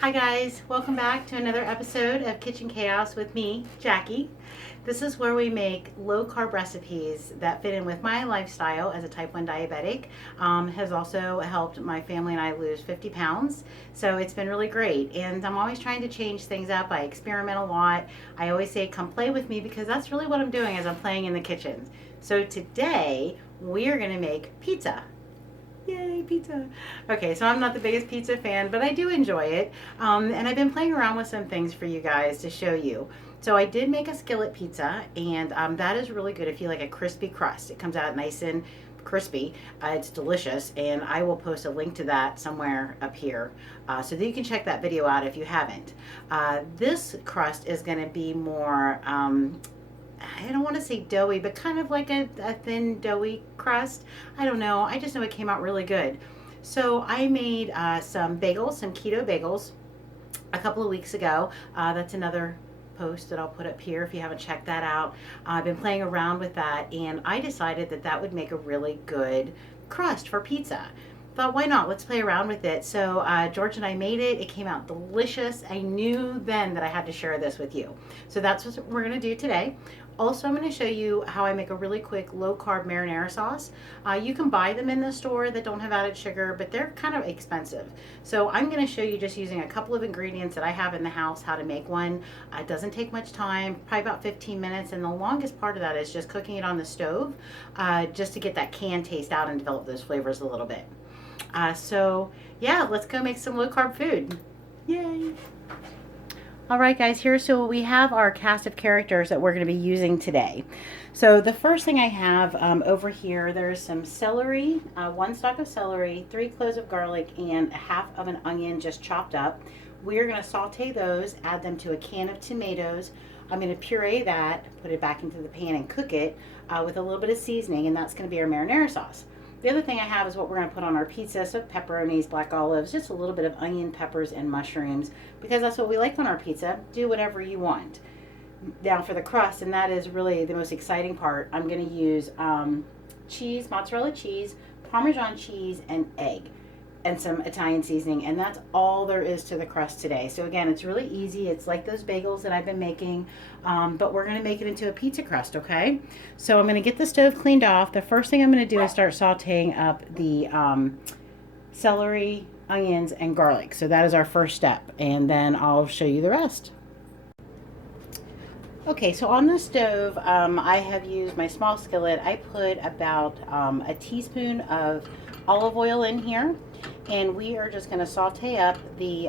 Hi guys, welcome back to another episode of Kitchen Chaos with me, Jackie. This is where we make low carb recipes that fit in with my lifestyle as a type 1 diabetic. Has also helped my family and I lose 50 pounds. So it's been really great. And I'm always trying to change things up. I experiment a lot. I always say, come play with me because that's really what I'm doing as I'm playing in the kitchen. So today we are going to make pizza. Yay, pizza. Okay, so I'm not the biggest pizza fan, but I do enjoy it. And I've been playing around with some things for you guys to show you. So I did make a skillet pizza, and that is really good if you like a crispy crust. It comes out nice and crispy. It's delicious, and I will post a link to that somewhere up here so that you can check that video out if you haven't. This crust is going to be more I don't want to say doughy, but kind of like a thin doughy crust. I don't know. I just know it came out really good. So I made some bagels, some keto bagels, a couple of weeks ago. That's another post that I'll put up here if you haven't checked that out. I've been playing around with that, and I decided that that would make a really good crust for pizza. Thought, why not? Let's play around with it. So George and I made it. It came out delicious. I knew then that I had to share this with you. So that's what we're going to do today. Also, I'm going to show you how I make a really quick low-carb marinara sauce. You can buy them in the store that don't have added sugar, but they're kind of expensive. So I'm going to show you just using a couple of ingredients that I have in the house how to make one. It doesn't take much time, probably about 15 minutes, and the longest part of that is just cooking it on the stove just to get that can taste out and develop those flavors a little bit. So yeah, let's go make some low-carb food. Yay! All right, guys, so we have our cast of characters that we're going to be using today. So the first thing I have over here, there's some celery, one stalk of celery, 3 cloves of garlic, and a half of an onion just chopped up. We're going to saute those, add them to a can of tomatoes. I'm going to puree that, put it back into the pan and cook it with a little bit of seasoning, and that's going to be our marinara sauce. The other thing I have is what we're going to put on our pizza, so pepperonis, black olives, just a little bit of onion, peppers, and mushrooms, because that's what we like on our pizza. Do whatever you want. Now for the crust, and that is really the most exciting part, I'm going to use cheese, mozzarella cheese, Parmesan cheese, and egg, and some Italian seasoning, and that's all there is to the crust today. So again, it's really easy. It's like those bagels that I've been making, but we're going to make it into a pizza crust, okay? So I'm going to get the stove cleaned off. The first thing I'm going to do is start sauteing up the celery, onions, and garlic. So that is our first step, and then I'll show you the rest. Okay, so on the stove, I have used my small skillet. I put about a teaspoon of olive oil in here, and we are just going to saute up the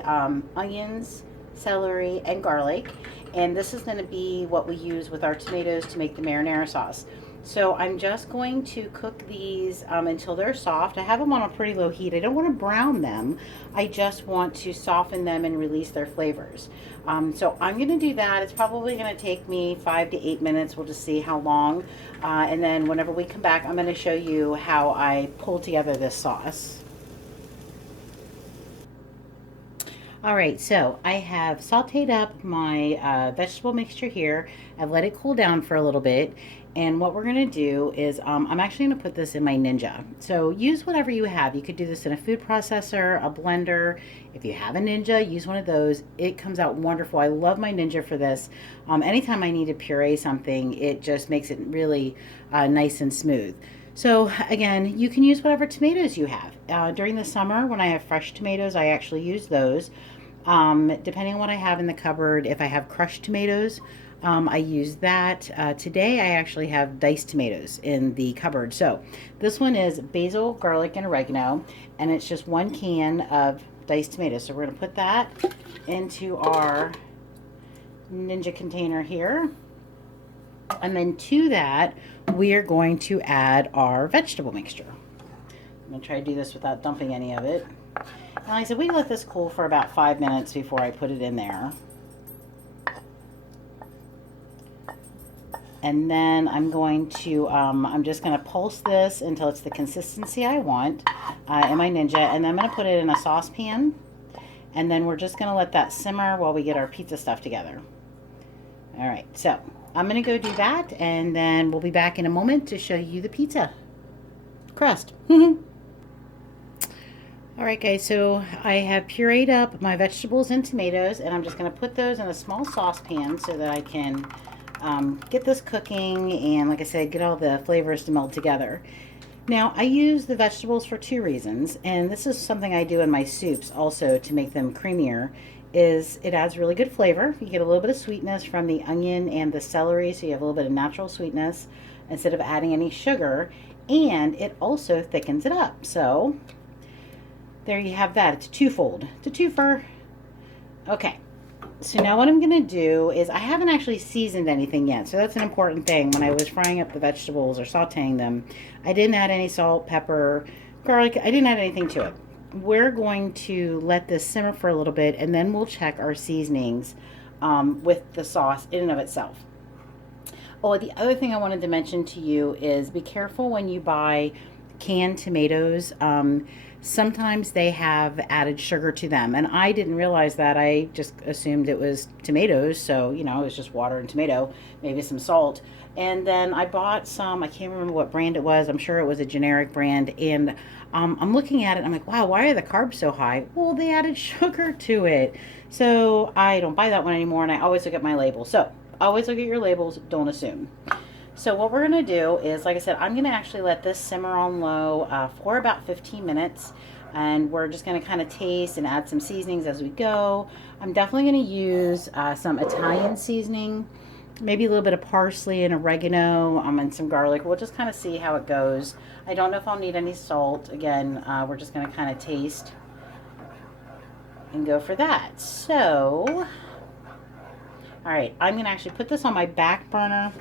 onions, celery, and garlic, and this is going to be what we use with our tomatoes to make the marinara sauce. So I'm just going to cook these until they're soft. I have them on a pretty low heat. I don't want to brown them. I just want to soften them and release their flavors. So I'm going to do that. It's probably going to take me 5 to 8 minutes. We'll just see how long. And then whenever we come back, I'm going to show you how I pull together this sauce. All right, so I have sauteed up my vegetable mixture here. I've let it cool down for a little bit. And what we're going to do is I'm actually going to put this in my Ninja. So use whatever you have. You could do this in a food processor, a blender. If you have a Ninja, use one of those. It comes out wonderful. I love my Ninja for this. Anytime I need to puree something, it just makes it really nice and smooth. So again, you can use whatever tomatoes you have. During the summer, when I have fresh tomatoes, I actually use those. Depending on what I have in the cupboard, if I have crushed tomatoes, I use that. Today I actually have diced tomatoes in the cupboard. So this one is basil, garlic, and oregano, and it's just 1 can of diced tomatoes. So we're going to put that into our Ninja container here. And then to that, we are going to add our vegetable mixture. I'm going to try to do this without dumping any of it. And like I said, we let this cool for about 5 minutes before I put it in there. And then I'm just going to pulse this until it's the consistency I want in my Ninja. And then I'm going to put it in a saucepan. And then we're just going to let that simmer while we get our pizza stuff together. All right, so I'm going to go do that, and then we'll be back in a moment to show you the pizza crust. All right, guys, so I have pureed up my vegetables and tomatoes, and I'm just going to put those in a small saucepan so that I can get this cooking and, like I said, get all the flavors to meld together. Now, I use the vegetables for two reasons, and this is something I do in my soups also to make them creamier, is it adds really good flavor. You get a little bit of sweetness from the onion and the celery, so you have a little bit of natural sweetness instead of adding any sugar, and it also thickens it up. So there you have that. It's twofold. It's a twofer. Okay. So now what I'm going to do is I haven't actually seasoned anything yet. So that's an important thing. When I was frying up the vegetables or sauteing them, I didn't add any salt, pepper, garlic. I didn't add anything to it. We're going to let this simmer for a little bit, and then we'll check our seasonings with the sauce in and of itself. Oh, the other thing I wanted to mention to you is be careful when you buy canned tomatoes. Sometimes they have added sugar to them, and I didn't realize that. I just assumed it was tomatoes, so you know, it was just water and tomato, maybe some salt. And then I bought some, I can't remember what brand it was. I'm sure it was a generic brand, and I'm looking at it, I'm like, wow, why are the carbs so high? Well, they added sugar to it. So I don't buy that one anymore, and I always look at my label. So always look at your labels, don't assume. So what we're going to do is, like I said, I'm going to actually let this simmer on low for about 15 minutes. And we're just going to kind of taste and add some seasonings as we go. I'm definitely going to use some Italian seasoning, maybe a little bit of parsley and oregano, and some garlic. We'll just kind of see how it goes. I don't know if I'll need any salt. Again, we're just going to kind of taste and go for that. So, all right, I'm going to actually put this on my back burner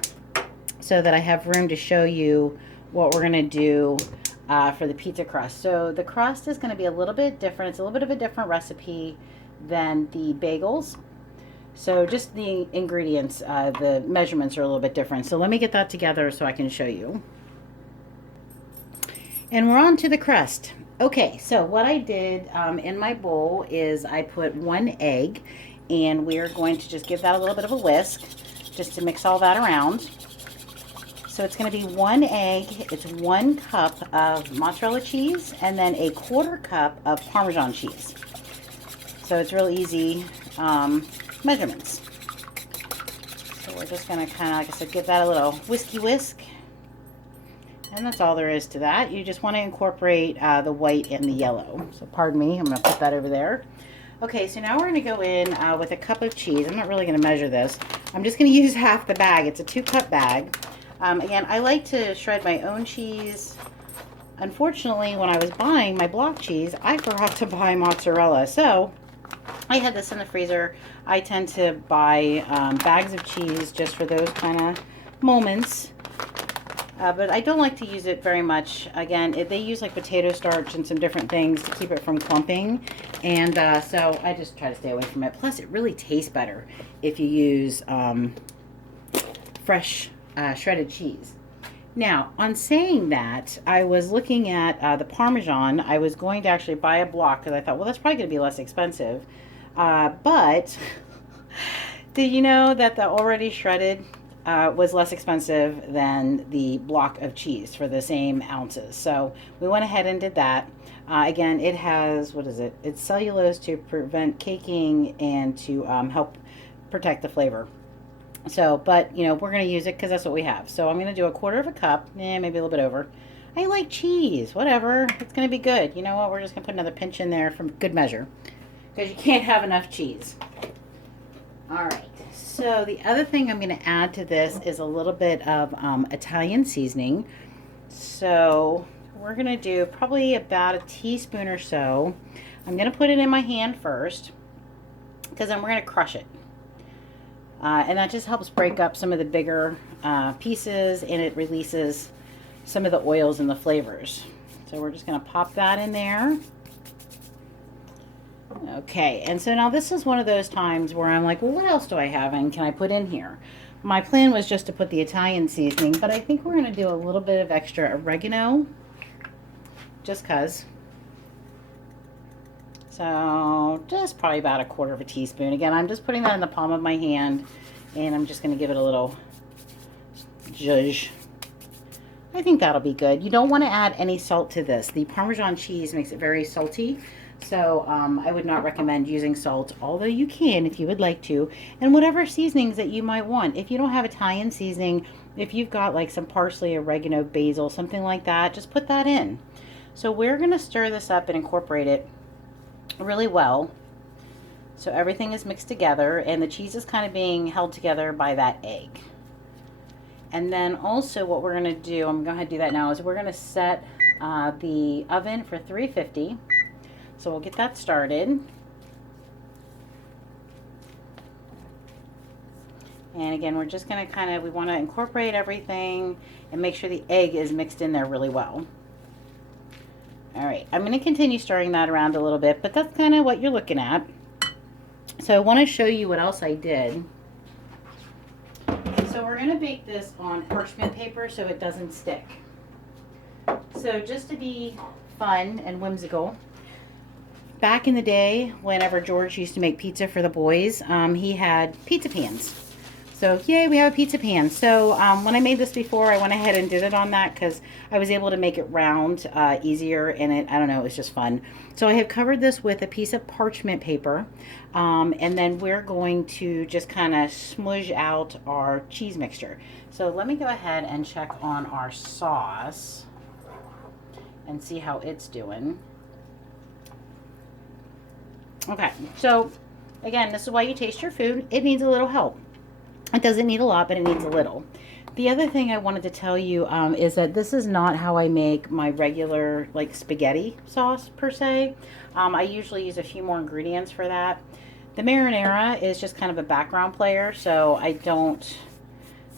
so that I have room to show you what we're going to do for the pizza crust. So the crust is going to be a little bit different. It's a little bit of a different recipe than the bagels. So just the ingredients, the measurements are a little bit different. So let me get that together so I can show you. And we're on to the crust. Okay, so what I did in my bowl is I put 1 egg, and we're going to just give that a little bit of a whisk just to mix all that around. So it's going to be 1 egg, it's 1 cup of mozzarella cheese, and then a 1/4 cup of Parmesan cheese. So it's real easy measurements. So we're just going to kind of, like I said, give that a little whisk. And that's all there is to that. You just want to incorporate the white and the yellow. So pardon me, I'm going to put that over there. Okay, so now we're going to go in with a cup of cheese. I'm not really going to measure this. I'm just going to use half the bag. It's a 2-cup bag. Again, I like to shred my own cheese. Unfortunately, when I was buying my block cheese, I forgot to buy mozzarella. So I had this in the freezer. I tend to buy bags of cheese just for those kind of moments. But I don't like to use it very much. Again, they use like potato starch and some different things to keep it from clumping. And so I just try to stay away from it. Plus, it really tastes better if you use fresh shredded cheese. Now, on saying that, I was looking at the Parmesan. I was going to actually buy a block because I thought, well, that's probably going to be less expensive. But did you know that the already shredded was less expensive than the block of cheese for the same ounces? So we went ahead and did that. Again, it has, what is it? It's cellulose to prevent caking and to help protect the flavor. So, but, you know, we're going to use it because that's what we have. So I'm going to do a 1/4 cup, maybe a little bit over. I like cheese, whatever. It's going to be good. You know what? We're just going to put another pinch in there for good measure because you can't have enough cheese. All right. So the other thing I'm going to add to this is a little bit of Italian seasoning. So we're going to do probably about a teaspoon or so. I'm going to put it in my hand first because then we're going to crush it. And that just helps break up some of the bigger pieces, and it releases some of the oils and the flavors. So we're just going to pop that in there. Okay, and so now this is one of those times where I'm like, well, what else do I have and can I put in here? My plan was just to put the Italian seasoning, but I think we're going to do a little bit of extra oregano, just because. So just probably about a 1/4 teaspoon. Again, I'm just putting that in the palm of my hand, and I'm just going to give it a little zhuzh I think that'll be good. You don't want to add any salt to this. The Parmesan cheese makes it very salty. So I would not recommend using salt, although you can if you would like to. And whatever seasonings that you might want. If you don't have Italian seasoning, if you've got like some parsley, oregano, basil, something like that, just put that in. So we're going to stir this up and incorporate it really well. So everything is mixed together and the cheese is kind of being held together by that egg. And then also what we're going to do, I'm going to do that now, is we're going to set the oven for 350. So we'll get that started. And again, we're just going to we want to incorporate everything and make sure the egg is mixed in there really well. All right, I'm going to continue stirring that around a little bit, but that's kind of what you're looking at. So I want to show you what else I did. So we're going to bake this on parchment paper so it doesn't stick. So just to be fun and whimsical, back in the day, whenever George used to make pizza for the boys, he had pizza pans. So yay, we have a pizza pan. So when I made this before, I went ahead and did it on that because I was able to make it round easier, and I don't know, it was just fun. So I have covered this with a piece of parchment paper, and then we're going to just kind of smudge out our cheese mixture. So let me go ahead and check on our sauce and see how it's doing. Okay, so again, this is why you taste your food. It needs a little help. It doesn't need a lot, but it needs a little. The other thing I wanted to tell you is that this is not how I make my regular like spaghetti sauce per se. I usually use a few more ingredients for that. The marinara is just kind of a background player, so I don't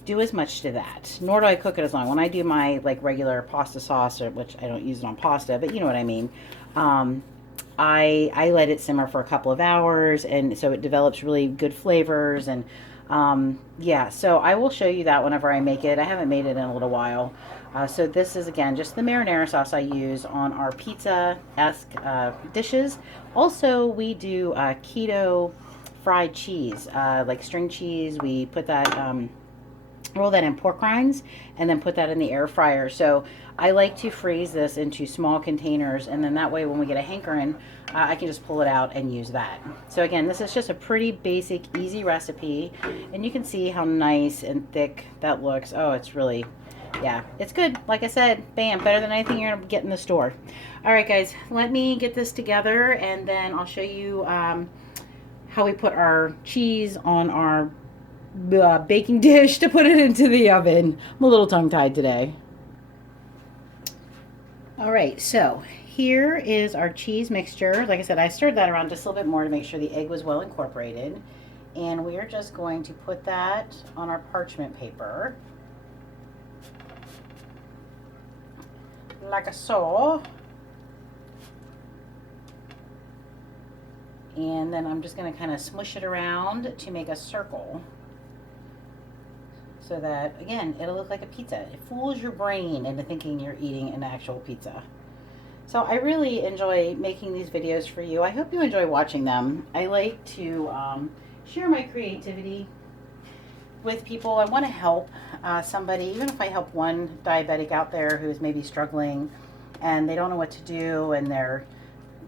do as much to that, nor do I cook it as long. When I do my like regular pasta sauce, or which I don't use it on pasta, but you know what I mean. I let it simmer for a couple of hours, and so it develops really good flavors. And yeah, so I will show you that whenever I make it. I haven't made it in a little while. So this is, again, just the marinara sauce I use on our pizza-esque dishes. Also, we do keto fried cheese, like string cheese. We put that, roll that in pork rinds, and then put that in the air fryer. So I like to freeze this into small containers, and then that way when we get a hankering, I can just pull it out and use that. So again, this is just a pretty basic, easy recipe, and you can see how nice and thick that looks. Oh, it's really, yeah, it's good. Like I said, bam, better than anything you're gonna get in the store. All right, guys, let me get this together, and then I'll show you how we put our cheese on our baking dish to put it into the oven. I'm a little tongue-tied today. All right, so here is our cheese mixture. Like I said, I stirred that around just a little bit more to make sure the egg was well incorporated. And we are just going to put that on our parchment paper, like so. And then I'm just going to kind of smush it around to make a circle, so that, again, it'll look like a pizza. It fools your brain into thinking you're eating an actual pizza. So I really enjoy making these videos for you. I hope you enjoy watching them. I like to share my creativity with people. I want to help somebody, even if I help one diabetic out there who's maybe struggling and they don't know what to do, and their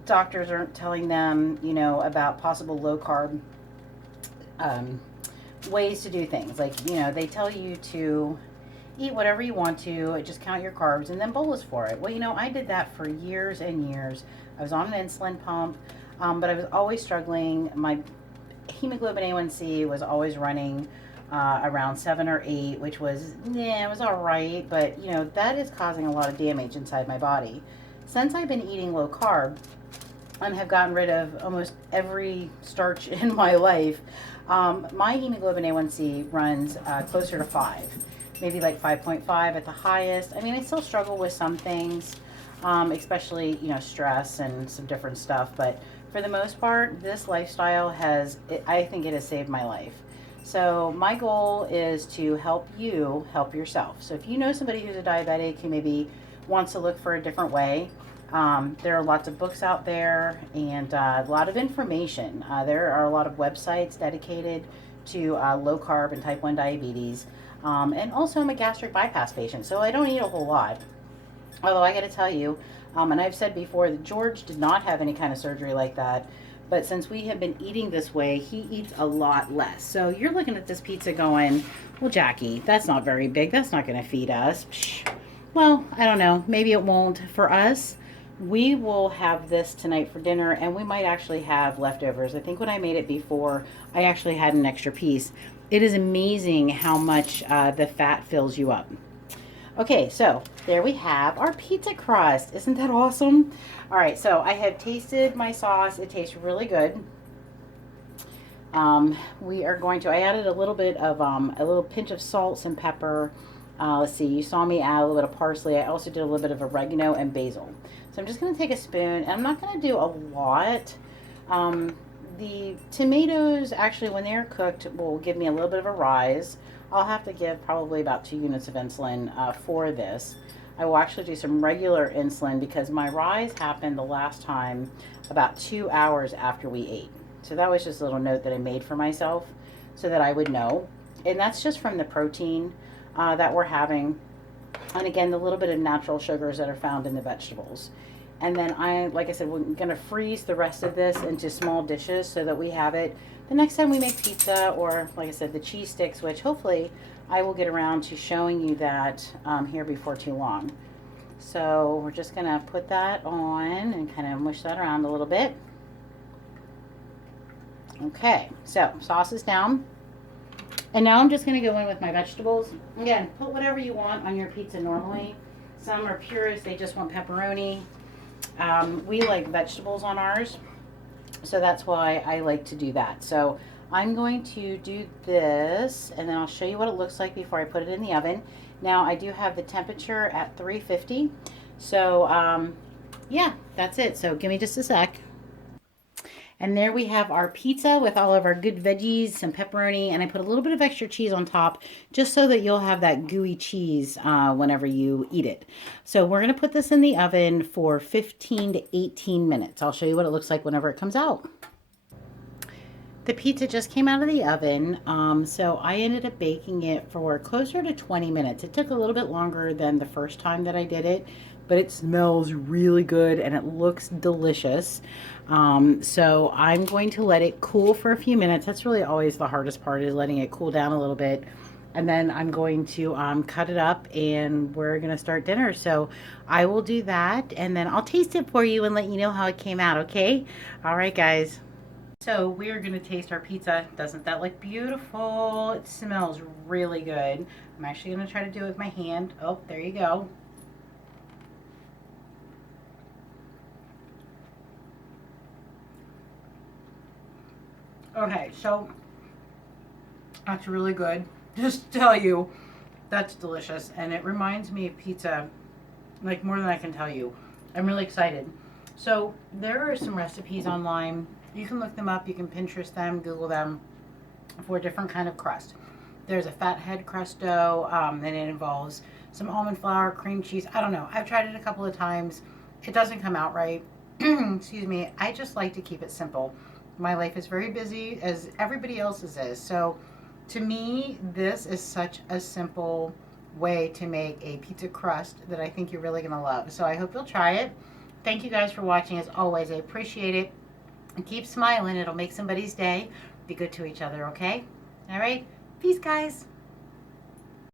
doctors aren't telling them, you know, about possible low carb ways to do things. Like, you know, they tell you to eat whatever you want to, just count your carbs and then bolus for it. Well, you know, I did that for years and years. I was on an insulin pump, but I was always struggling. My hemoglobin A1C was always running around 7 or 8, which was, yeah, it was all right, but you know, that is causing a lot of damage inside my body. Since I've been eating low carb and have gotten rid of almost every starch in my life, my hemoglobin A1C runs closer to 5, maybe like 5.5 at the highest. I mean, I still struggle with some things, especially, you know, stress and some different stuff, but for the most part, this lifestyle I think it has saved my life. So my goal is to help you help yourself. So if you know somebody who's a diabetic who maybe wants to look for a different way, there are lots of books out there and a lot of information. There are a lot of websites dedicated to low carb and type 1 diabetes. And also, I'm a gastric bypass patient, so I don't eat a whole lot. Although I got to tell you, and I've said before that George did not have any kind of surgery like that. But since we have been eating this way, he eats a lot less. So you're looking at this pizza going, well, Jackie, that's not very big. That's not going to feed us. Psh. Well, I don't know. Maybe it won't for us. We will have this tonight for dinner, and we might actually have leftovers. I think when I made it before, I actually had an extra piece. It is amazing how much the fat fills you up. Okay, so there we have our pizza crust. Isn't that awesome? All right, so I have tasted my sauce. It tastes really good. We are going to, I added a little bit of, a little pinch of salt, some pepper. Let's see, you saw me add a little bit of parsley. I also did a little bit of oregano and basil. So I'm just going to take a spoon, and I'm not going to do a lot. The tomatoes, actually, when they're cooked, will give me a little bit of a rise. I'll have to give probably about 2 units of insulin for this. I will actually do some regular insulin because my rise happened the last time about 2 hours after we ate. So that was just a little note that I made for myself so that I would know. And that's just from the protein that we're having. And again, the little bit of natural sugars that are found in the vegetables. And then like I said, we're going to freeze the rest of this into small dishes so that we have it the next time we make pizza, or like I said, the cheese sticks, which hopefully I will get around to showing you that here before too long. So we're just going to put that on and kind of mush that around a little bit. Okay, so sauce is down. And now I'm just going to go in with my vegetables. Again, put whatever you want on your pizza normally. Some are purists, they just want pepperoni. We like vegetables on ours, so that's why I like to do that. So I'm going to do this, and then I'll show you what it looks like before I put it in the oven. Now, I do have the temperature at 350. So, yeah, that's it. So give me just a sec. And there we have our pizza with all of our good veggies, some pepperoni, and I put a little bit of extra cheese on top just so that you'll have that gooey cheese whenever you eat it. So we're going to put this in the oven for 15 to 18 minutes. I'll show you what it looks like whenever it comes out. The pizza just came out of the oven, so I ended up baking it for closer to 20 minutes. It took a little bit longer than the first time that I did it, but it smells really good and it looks delicious. So I'm going to let it cool for a few minutes. That's really always the hardest part, is letting it cool down a little bit. And then I'm going to cut it up, and we're going to start dinner. So I will do that, and then I'll taste it for you and let you know how it came out, okay? All right, guys. So we are going to taste our pizza. Doesn't that look beautiful? It smells really good. I'm actually going to try to do it with my hand. Oh, there you go. Okay, so that's really good. Just to tell you, that's delicious. And it reminds me of pizza, like, more than I can tell you. I'm really excited. So there are some recipes online. You can look them up. You can Pinterest them, Google them for a different kind of crust. There's a fathead crust dough, and it involves some almond flour, cream cheese. I don't know. I've tried it a couple of times. It doesn't come out right. Excuse me. I just like to keep it simple. My life is very busy, as everybody else's is. So to me, this is such a simple way to make a pizza crust that I think you're really going to love. So I hope you'll try it. Thank you guys for watching. As always, I appreciate it. And keep smiling. It'll make somebody's day. Be good to each other, okay? All right? Peace, guys.